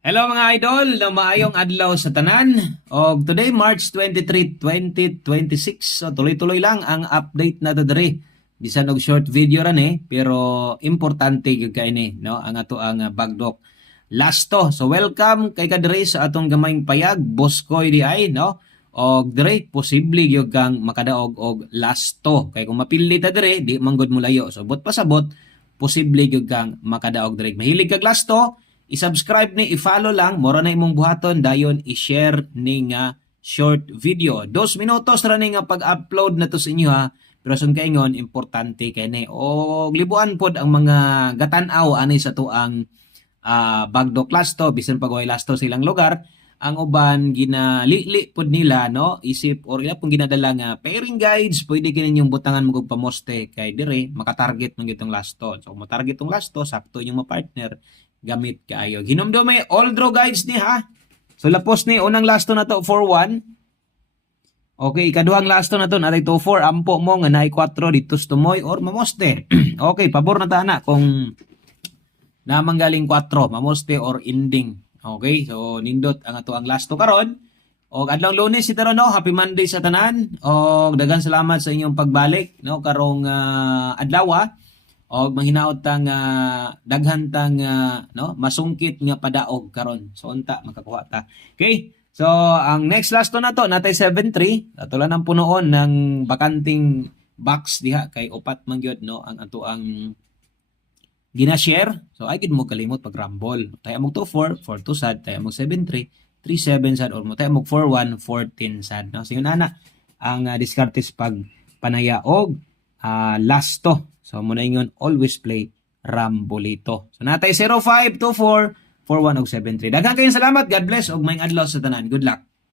Hello mga idol, na maayong adlaw sa tanan. Og today March 23, 2026. So tuloy-tuloy lang ang update na diri. Bisan og short video ra ni, pero importante gyud kay ni, no? Ang ato ang bagdok lasto. So welcome kay kadiri sa atong gamayng payag, Boss Koy di ay, no? Og diri posible gyud kang makadaog og lasto. Kay kung mapili ta diri, di manggod mo layo. So bot pasabot, posible gyud kang makadaog diri. Mahilig kag lasto, i-subscribe ni, i-follow lang, mora na imong buhaton, dayon i-share ni nga short video. 2 minutos ra ni nga pag-upload na to sa inyo ha. Pero sun kaingon, importante kay ni. O libuan pod ang mga gatan-aw ani sa tuang bagdok lasto, bisan pag way lasto silang lugar, ang uban ginalili pod nila no, isip or ila pong ginadala nga pairing guides, pwede kininyong butangan mo kog pamoste kay dire makatarget man gitong lasto. So mo target tong lasto, sakto inyong ma-partner gamit kaayo. Hinumdo may all draw guides ni ha. So lapos ni unang lasto na to 4-1. Okay, ikaduhang lasto na to na 2-4 ampo mo nga naay 4 dito tumoy or mamoste. Okay, pabor na ta na kung namanggaling 4 mamoste or ending. Okay, so nindot ang ato ang lasto karon. Og adlaw Lunes ito no, happy Monday sa tanan. Og daghang salamat sa inyong pagbalik no karong adlaw. Og manghinaot tang daghan tang no masungkit nga padaog karon. So unta makakuha ta. Okay? So ang next lasto na to natay 7-3. Atulan ang punoon ng bakanting box diha kay upat man gyud no ang ato ang gina-share. So ay gid mo kalimot pag rumble. Tayo mo 2-4, 4-2 sad, tayo mo 7-3, 3-7 sad or mo tayo mo 4-1, 14 sad no. So yun ana ang diskartes pag panaya og lasto. So muna ingon always play Rambolito. So natay 0524 41 og 73. Daghang kayong salamat. God bless og maayong adlaw sa tanan. Good luck.